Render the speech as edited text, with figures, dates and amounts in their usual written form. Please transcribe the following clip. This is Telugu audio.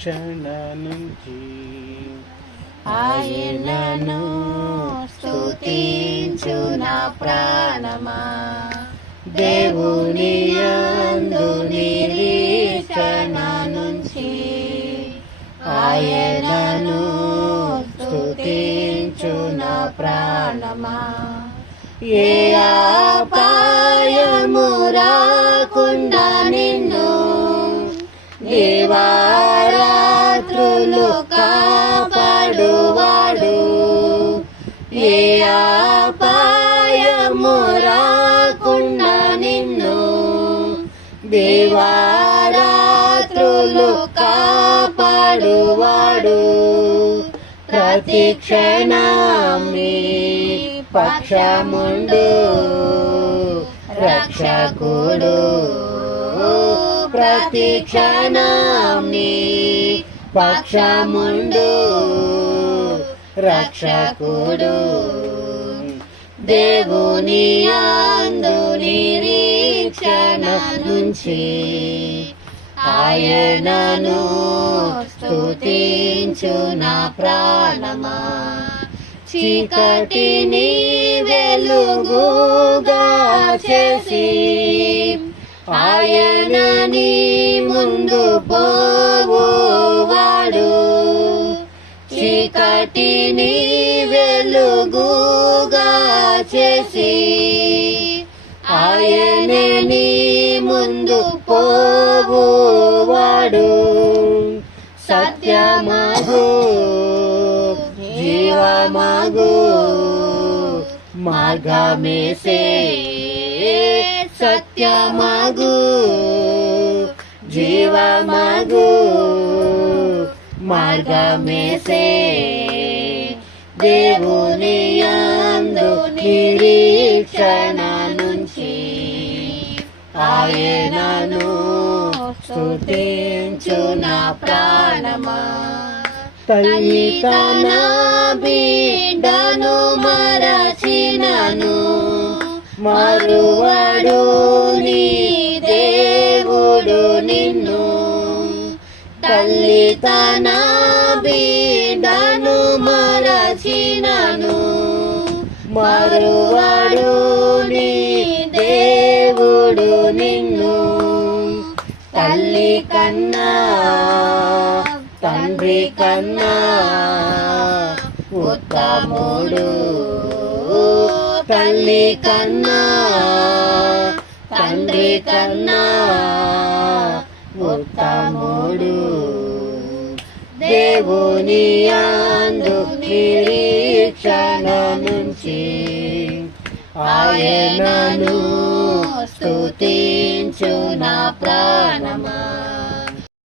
నిరీక్షణ నుంచి ఆయనను స్తుతించు నా ప్రాణమా, దేవుని యందు నిరీక్షణ నుంచి ఆయనను స్తుతించు నా ప్రాణమా. ఏ అపాయము రాకుండా నిన్ను దివారాత్రులు కాపాడువాడు, ఏ అపాయము రాకుండా నిన్ను దివారాత్రులు కాపాడువాడు. ప్రతి క్షణం నీ పక్షముండు రక్షకుడు, ప్రతి క్షణం నీ పక్షముండు రక్షకుడు. దేవుని యందు నిరీక్షణ నుంచి ఆయనను స్తుతించు నా ప్రాణమా. చీకటిని వెలుగుగా చేసి ఆయన నీ ముందు పోవువాడు, చీకటిని వెలుగుగా చేసి ఆయన నీ ముందు పోవువాడు. సత్యమగు జీవమగు మార్గమేసే, సత్యమగు జీవమగు మార్గమేసే. దేవుని యందు నిరీక్షణ నుంచి ఆయనను స్తుతించు నా ప్రాణమా. తల్లి తన బిడ్డను మరచినను మరువడు నీ దేవుడు నిన్ను, తల్లి తన బిడ్డను మరచినను మరువడు నీ దేవుడు నిన్ను. తల్లి కన్నా తండ్రి కన్నా ఉత్తముడు, తల్లి కన్నా తండ్రి కన్నా ఉత్తముడు. దేవుని యందు నిరీక్షణ నుంచి ఆయనను స్తుతించు నా ప్రాణమా.